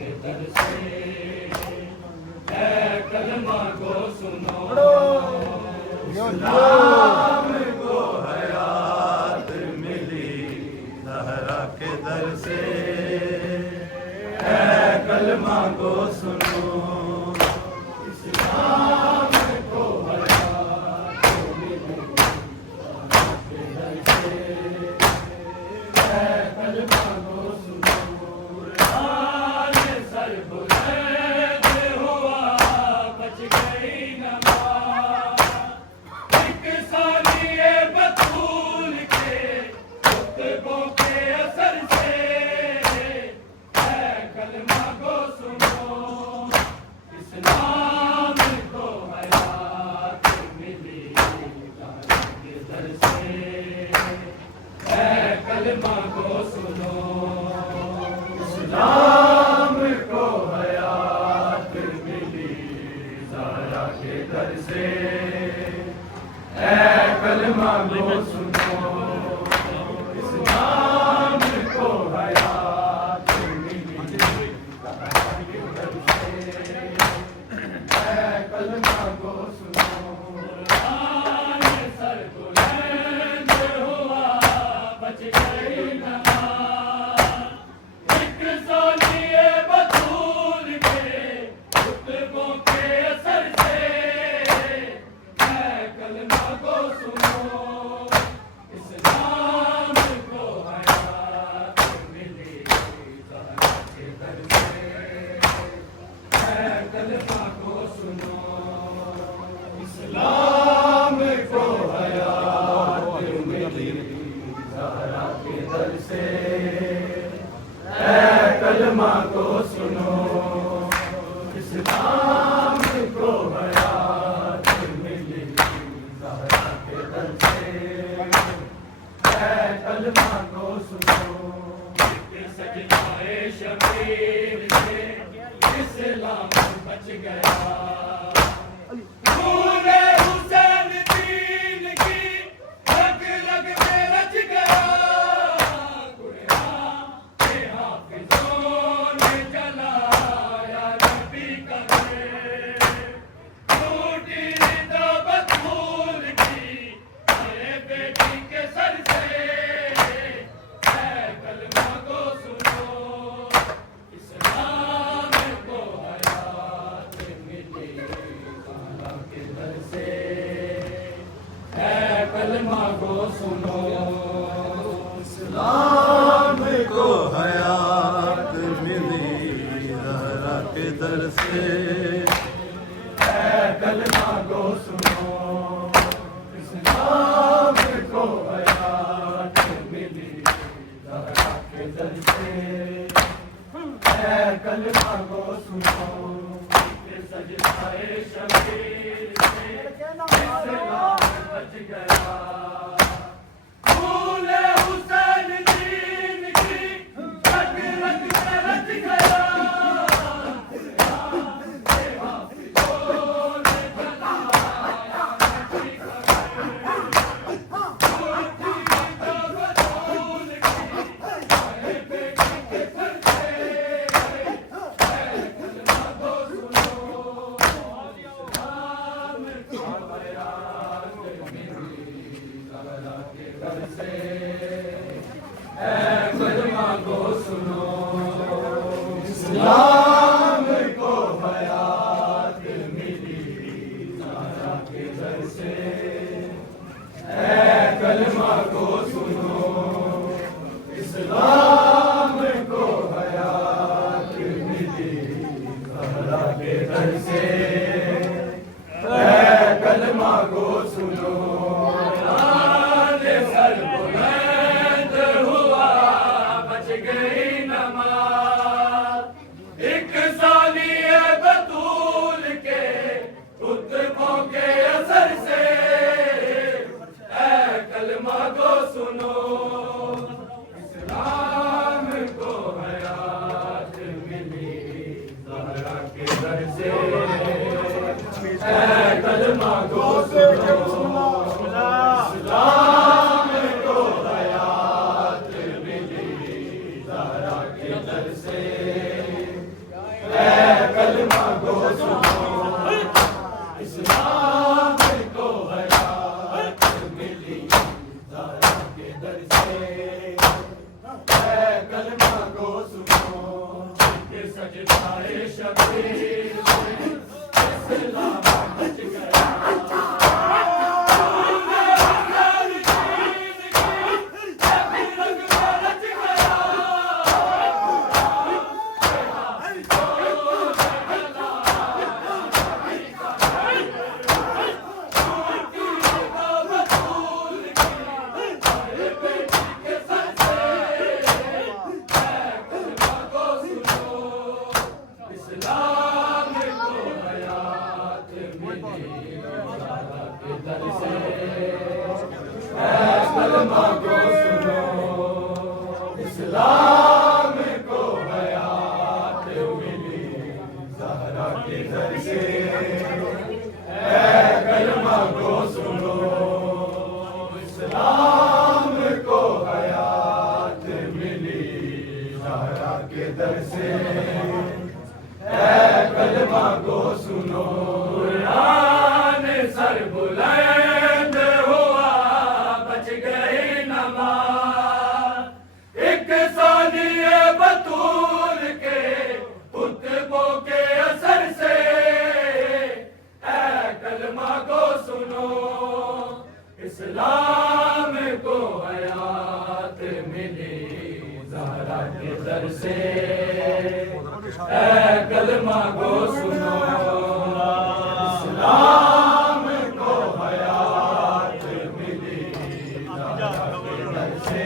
के दर से है कलमा को सुनो इस्लाम को हयात मिली ज़हरा के दर से है कलमा को सुनो इस्लाम को हयात मिली के दर से है कलमा को सुनो कुरान सर बुलंद हुआ बच गई नमाज एक सानिए बतूल के खुतबों के असर से है कलमा को सुनो इस्लाम को हयात मिली ज़हरा के दर से है कलमा को सुनो इस्लाम को हयात मिली ज़हरा के दर से है कलमा को सुनो इस्लाम को हयात मिली ज़हरा के दर से है कलमा को सुनो कुरान सर बुलंद हुआ बच गई नमाज एक सानिए बतूल के खुतबों के असर से है कलमा को सुनो इस्लाम को हयात मिली ज़हरा के दर से है कलमा को सुनो इस्लाम को हयात मिली ज़हरा के दर से है कलमा को सुनो इस्लाम को हयात मिली ज़हरा के दर से है कलमा को सुनो सजदाए शबीर से इस्लाम बच गया पूरे हुसैन दीन की रग रग में रच गया कुरान के हाफिजों ने जलाया नबी का दिल टूटी रिदा बतूल की मेरे बेटी के सर से है कलमा को सुनो इस्लाम को हयात मिली ज़हरा के दर से है कलमा को सुनो इस्लाम को हयात मिली ज़हरा के दर से है कलमा को सुनो इस्लाम को हयात मिली ज़हरा के दर से है कलमा को सुनो सजदाए शबीर से इस्लाम बच गया फूले हुसैन दीन की रग रग में रच गया के हाफिजों ने जलाया नबी का दिल टूटी रिदा बतूल की मेरे बेटी के सर से है कलमा को सुनो इस्लाम को हयात मिली ज़हरा के दर से है कलमा को सुनो इस्लाम को हयात मिली ज़हरा के दर से है कलमा को सुनो इस्लाम को हयात मिली ज़हरा के दर से है कलमा को सुनो कुरान सर बुलंद हुआ बच गई नमाज एक सानिए बतूल के खुतबों के असर से है कलमा को सुनो इस्लाम को हयात मिली ज़हरा के दर से है कलमा को सुनो इस्लाम को हयात मिली ज़हरा के दर से बचताए शबीर से इस्लाम बच गया। कलमा को सुनो, इस्लाम को हयात मिली ज़हरा के दर से। ऐ कलमा को सुनो, इस्लाम को हयात मिली ज़हरा के दर से। ऐ कलमा को सुनो, कुरान सर बुलंद हुआ बच गए नमाज। एक सानिए बतूल के खुतबों के असर से। ऐ कलमा को सुनो, इस्लाम को हयात मिली ज़हरा के दर से। ऐ कलमा को सुनो, इस्लाम को हयात मिली ज़हरा के दर से।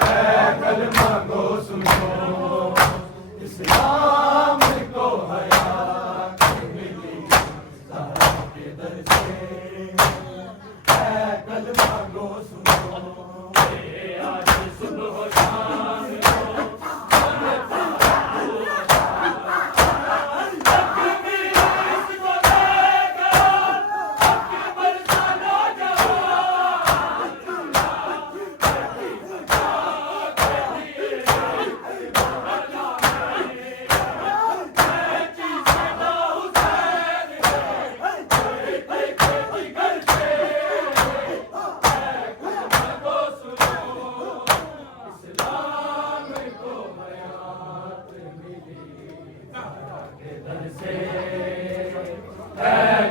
ऐ कलमा को सुनो, इस्लाम को हयात मिली ज़हरा के दर से। ऐ कलमा को सुनो, आज सुबह शाम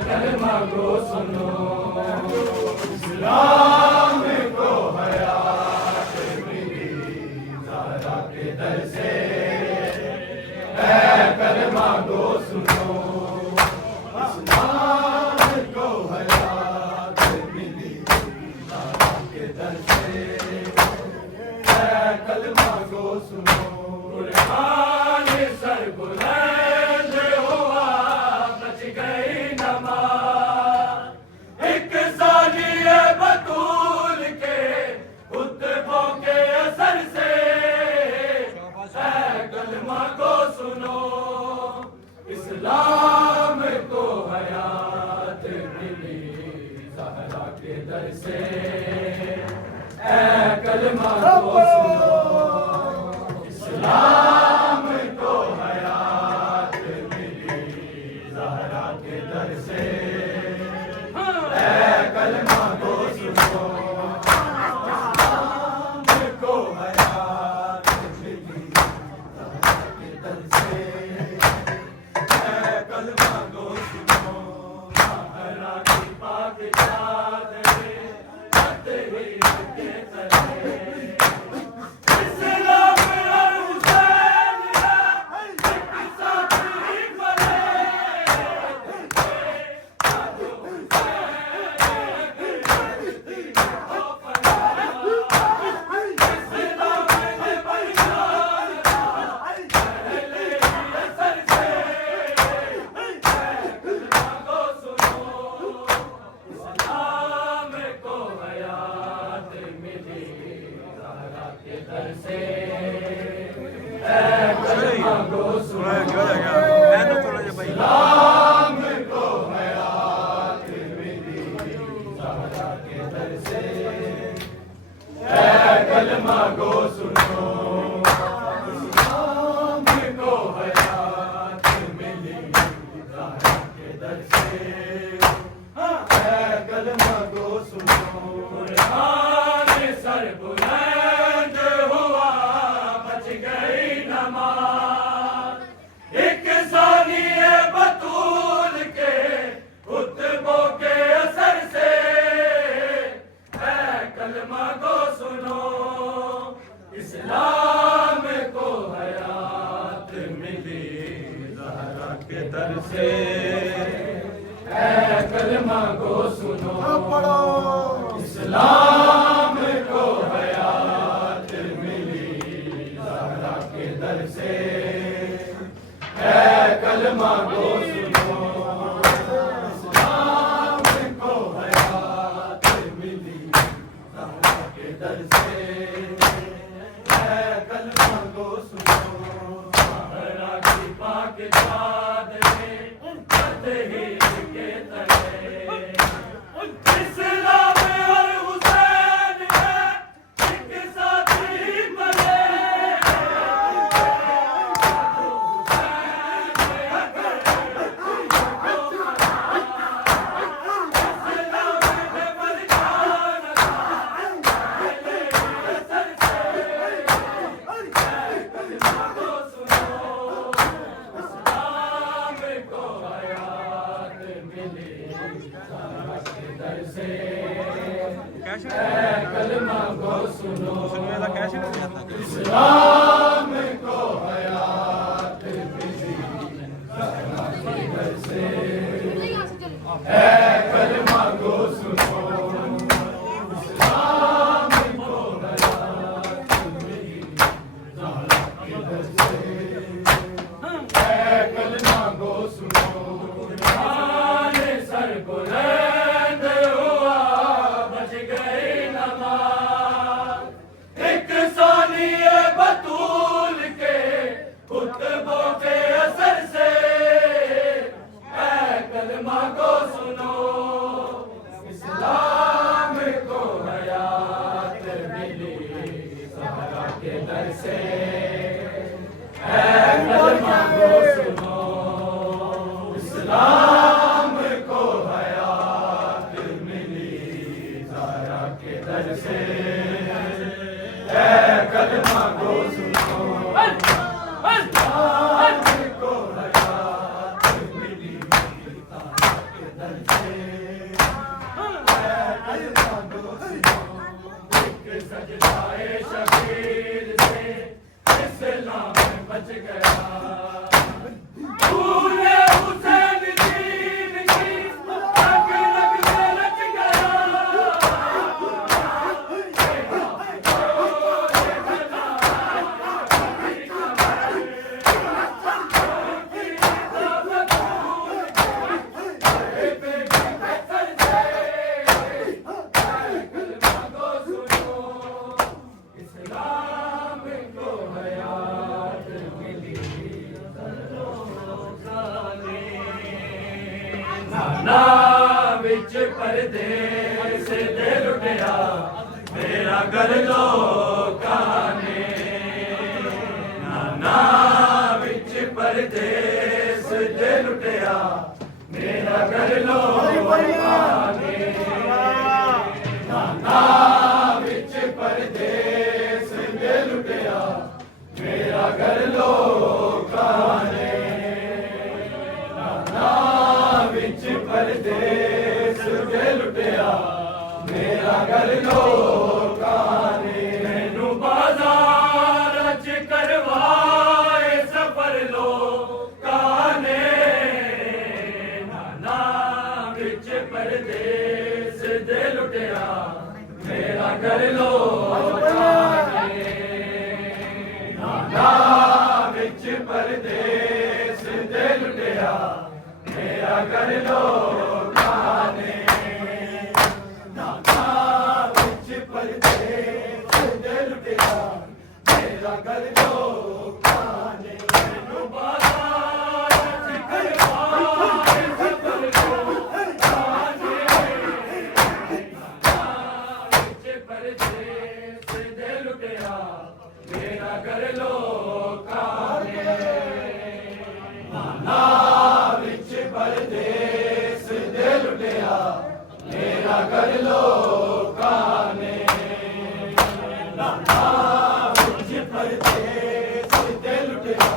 कलमा को सुनो, इस्लाम को हयात मिली ज़हरा के दर से। ऐ कलमा को सुनो, इस्लाम को हयात मिली ज़हरा के दर से। ऐ कलमा को सुनो, कुरान सर बुलंद हुआ बच गई नमाज। एक सानिए बतूल के खुतबों के असर से। ऐ कलमा को सुनो, इस्लाम को हयात मिली ज़हरा के दर से। ऐ कलमा को सुनो, इस्लाम को हयात मिली ज़हरा के दर से। ऐ कलमा को सुनो, इस्लाम को हयात मिली ज़हरा के दर से। ऐ कलमा को सुनो, ज़हरा की पाक चादरे तत्हीर के तले। इस्लाम और हुसैन एक साथ ही पले। इस्लाम ने पहचान पहले ही असर से। कलमा को सुनो, इस्लाम को हयात मिली ज़हरा के दर से। ऐ कलमा को सुनो, इस्लाम को हयात मिली ज़हरा के दर से। ऐ कलमा को सुनो, इस्लाम को हयात मिली ज़हरा के दर से। ऐ कलमा को सुनो, कुरान सर बुलंद हुआ बच गई नमाज। मिली ज़हरा के दर से। ऐ कलमा को सुनो इस्लाम को हयात मिली ज़हरा के दर से। ऐ कलमा को सुनो इस्लाम को हयात मिली ज़हरा के दर से। ऐ कलमा को सुनो ज़हरा की पाक चादरें फतेह के तले। इस्लाम और हुसैन में एक साथी बने। कलमा को सुनो इस्लाम इस्लाम को हयात मिली ज़हरा के दर से। ऐ कलमा को सुनो इस्लाम को हयात मिली ज़हरा के दर से। ऐ कलमा को सुनो आने सर बुलंद हुआ बच गई नमाज। एक सानिए बतूल के खुतबों के असर से। ऐ कलमा को सुनो इस्लाम को हयात मिली ज़हरा के दर से। ऐ कलमा को सुनो इस्लाम को हयात मिली ज़हरा के दर से। ऐ कलमा को सुनो इस्लाम को हयात मिली ज़हरा के दर से। ऐ कलमा को सुनो एक सजदाए शबीर से इस्लाम बच गया। फूले हुसैन दीन की रग रग में रच गया। इस्लाम को हयात मिली नाना विच परदेस दे लुटिया मेरा घर लोकां ने। नाना विच परदेस दे लुटिया मेरा घर लोकां ने। नाना विच परदेस दे लुटिया मेरा घर लोकां ने। नाना विच परदेस दे लुटिया मेरा घर लोकां ने। मैनू बाजार च करवाए सफर लोकां ने। नाना विच परदेस दे लुटिया मेरा घर लोकां ने। नाना विच परदेस दे लुटिया मेरा घर लोकां ने। नाना विच परदेस दे लुटिया मेरा घर लोकां ने। मैनू बाजार च करवाए सफर लोकां ने। नाना विच परदेस दे लुटिया मेरा घर लोकां ने। नाना विच परदेस दे लुटिया मेरा घर लोकां ने। नाना विच परदेस दे लुटिया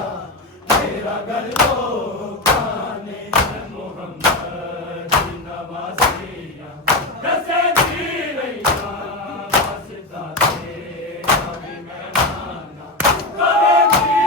मेरा घर लोकां ने। मोहम्मद नवासिया दसे दी रैया वास्ता तेरा भी मैं माना। कदे दी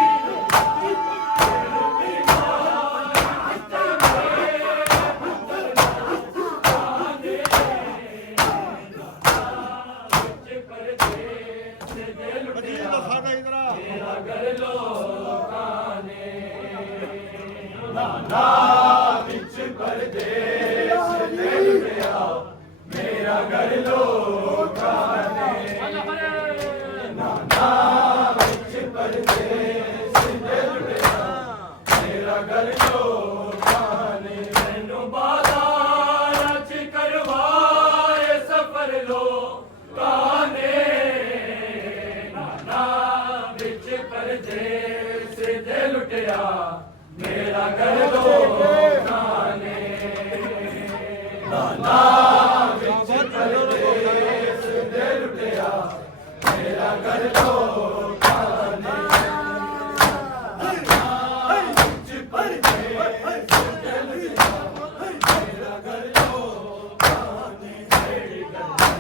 ਨਾਨਾ ਵਿੱਚ ਪਰਦੇਸ ਦੇ ਲੁਟਿਆ ਮੇਰਾ ਘਰ ਲੋਕਾਂ ਨੇ ਨਾਨਾ ਵਿੱਚ ਪਰਦੇਸ ਦੇ ਲੁਟਿਆ ਮੇਰਾ ਘਰ ਲੋਕਾਂ ਨੇ ਮੈਨੂੰ ਬਾਜ਼ਾਰਾਂ 'ਚ ਕਰਵਾਏ ਸਫ਼ਰ ਲੋਕਾਂ ਨੇ ਨਾਨਾ ਵਿੱਚ ਪਰਦੇਸ ਦੇ ਲੁਟਿਆ ਮੇਰਾ ਘਰ ਲੋਕਾਂ ਨੇ ਨਾਨਾ ਵਿੱਚ ਪਰਦੇਸ ਦੇ ਲੁਟਿਆ ਮੇਰਾ ਘਰ ਲੋਕਾਂ ਨੇ ਨਾਨਾ ਵਿੱਚ ਪਰਦੇਸ ਦੇ ਲੁਟਿਆ ਮੇਰਾ ਘਰ ਲੋਕਾਂ ਨੇ ਜਿਹੜੀ ਗੱਲ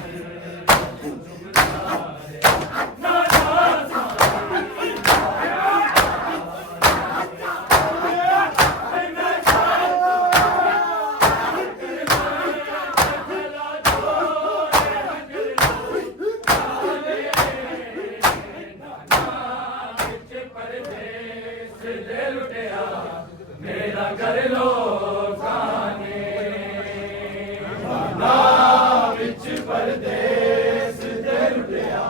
ਮੇਰਾ ਘਰ ਲੋਕਾਂ ਨੇ ਨਾਨਾ ਵਿੱਚ ਪਰਦੇਸ ਦੇ ਲੁਟਿਆ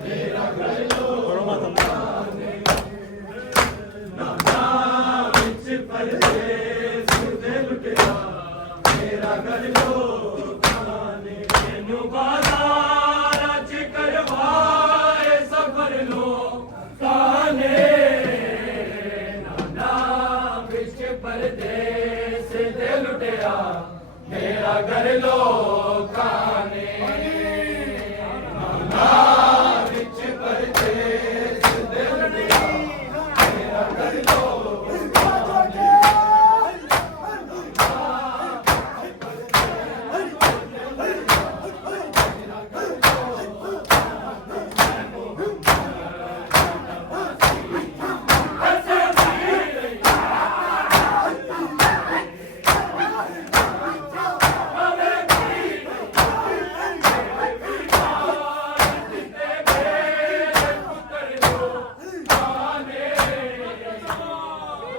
ਮੇਰਾ ਘਰ ਲੋਕਾਂ ਨੇ ਨਾਨਾ ਵਿੱਚ ਪਰਦੇਸ ਦੇ ਲੁਟਿਆ ਮੇਰਾ ਘਰ ਲੋਕਾਂ ਨੇ ਮੈਨੂੰ ਬਾਜ਼ਾਰਾਂ 'ਚ ਕਰਵਾਏ ਸਫ਼ਰ ਲੋਕਾਂ ਨੇ ਪਰਦੇਸ ਦੇ ਲੁਟਿਆ ਮੇਰਾ ਘਰ ਲੋਕਾਂ ਨੇ ਨਾਨਾ